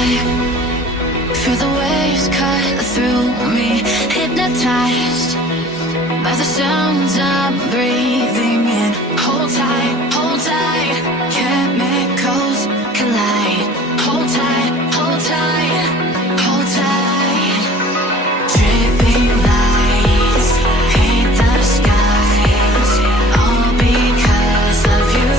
vibe. Feel the waves cut through me, hypnotized by the sounds I'm breathing in. Hold tight, hold tight. Chemicals collide. Hold tight, hold tight, hold tight. Dripping lights paint the skies, all because of you.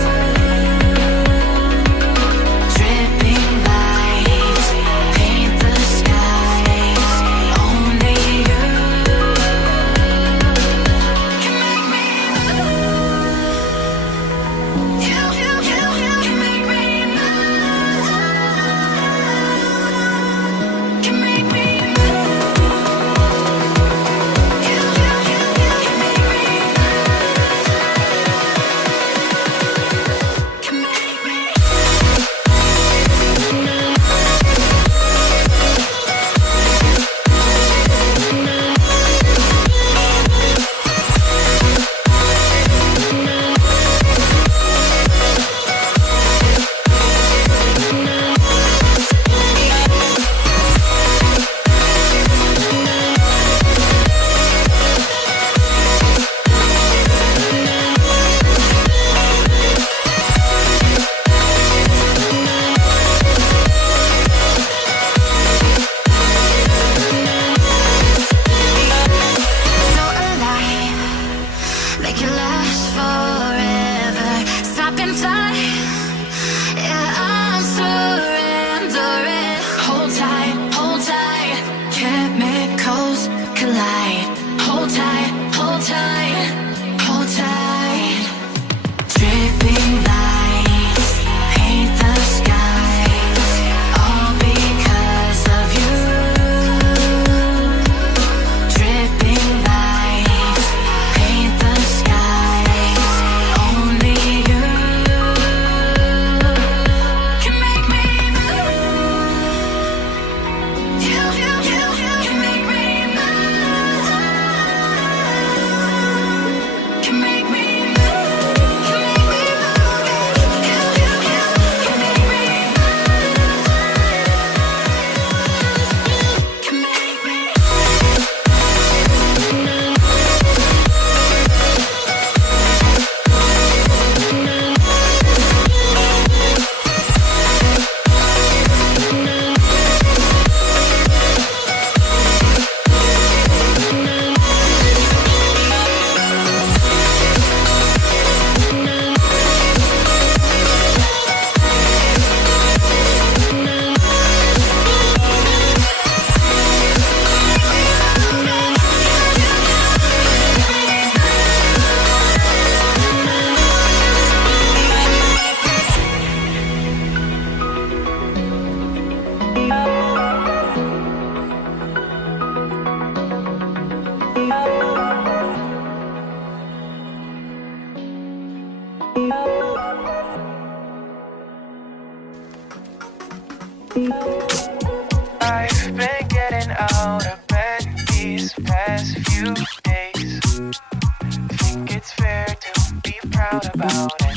Dripping lights paint the skies, only you can make me move. You can make me move. Can make me move. You can make me move. Can make me. Feel alive, make it last forever. Stop in time, yeah, I'm surrendering. Hold tight, hold tight. Chemicals collide. Hold tight, hold tight, hold tight. Dripping lights paint the skies, all because of you. Dripping lights paint the skies, only you can make me move. You can make me move. Can make me move. Can make me move. You can make me move. Can make me. I've been getting out of bed these past few days. Think it's fair to be proud about it.